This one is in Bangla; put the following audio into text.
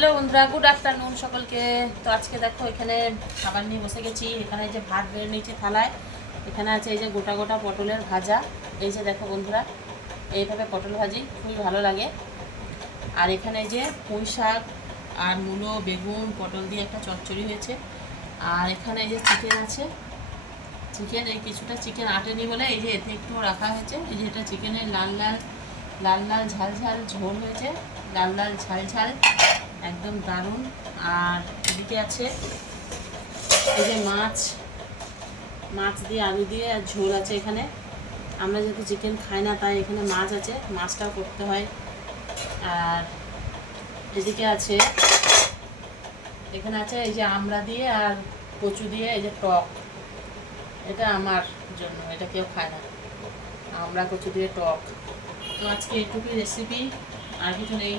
হ্যালো বন্ধুরা, গুড আফটারনুন সকলকে। তো আজকে দেখো এখানে খাবার নিয়ে বসে গেছি। এখানে এই যে ভাত বেড়ে নিয়েছি থালায়। এখানে আছে এই যে গোটা গোটা পটলের ভাজা। এই যে দেখো বন্ধুরা, এইভাবে পটল ভাজি খুবই ভালো লাগে। আর এখানে এই যে পুঁই শাক আর মূলো, বেগুন, পটল দিয়ে একটা চচ্চড়ি হয়েছে। আর এখানে এই যে চিকেন আছে, চিকেন এই কিছুটা চিকেন আটেনি বলে এই যে এতে একটু রাখা হয়েছে। এই যে এটা চিকেনের লাল লাল লাল লাল ঝাল ঝাল ঝোল হয়েছে, লাল লাল ঝাল ঝাল, একদম দারুণ। আর এদিকে আছে এই যে মাছ, মাছ দিয়ে আলু দিয়ে আর ঝোল আছে এখানে। আমরা যেহেতু চিকেন খাই না তাই এখানে মাছ আছে, মাছটাও করতে হয়। আর এদিকে আছে, এখানে আছে এই যে আমড়া দিয়ে আর কচু দিয়ে এই যে টক, এটা আমার জন্য, এটা কেউ খায় না, আমড়া কচু দিয়ে টক। তো আজকে এটুকুই রেসিপি, আর কিছু নেই।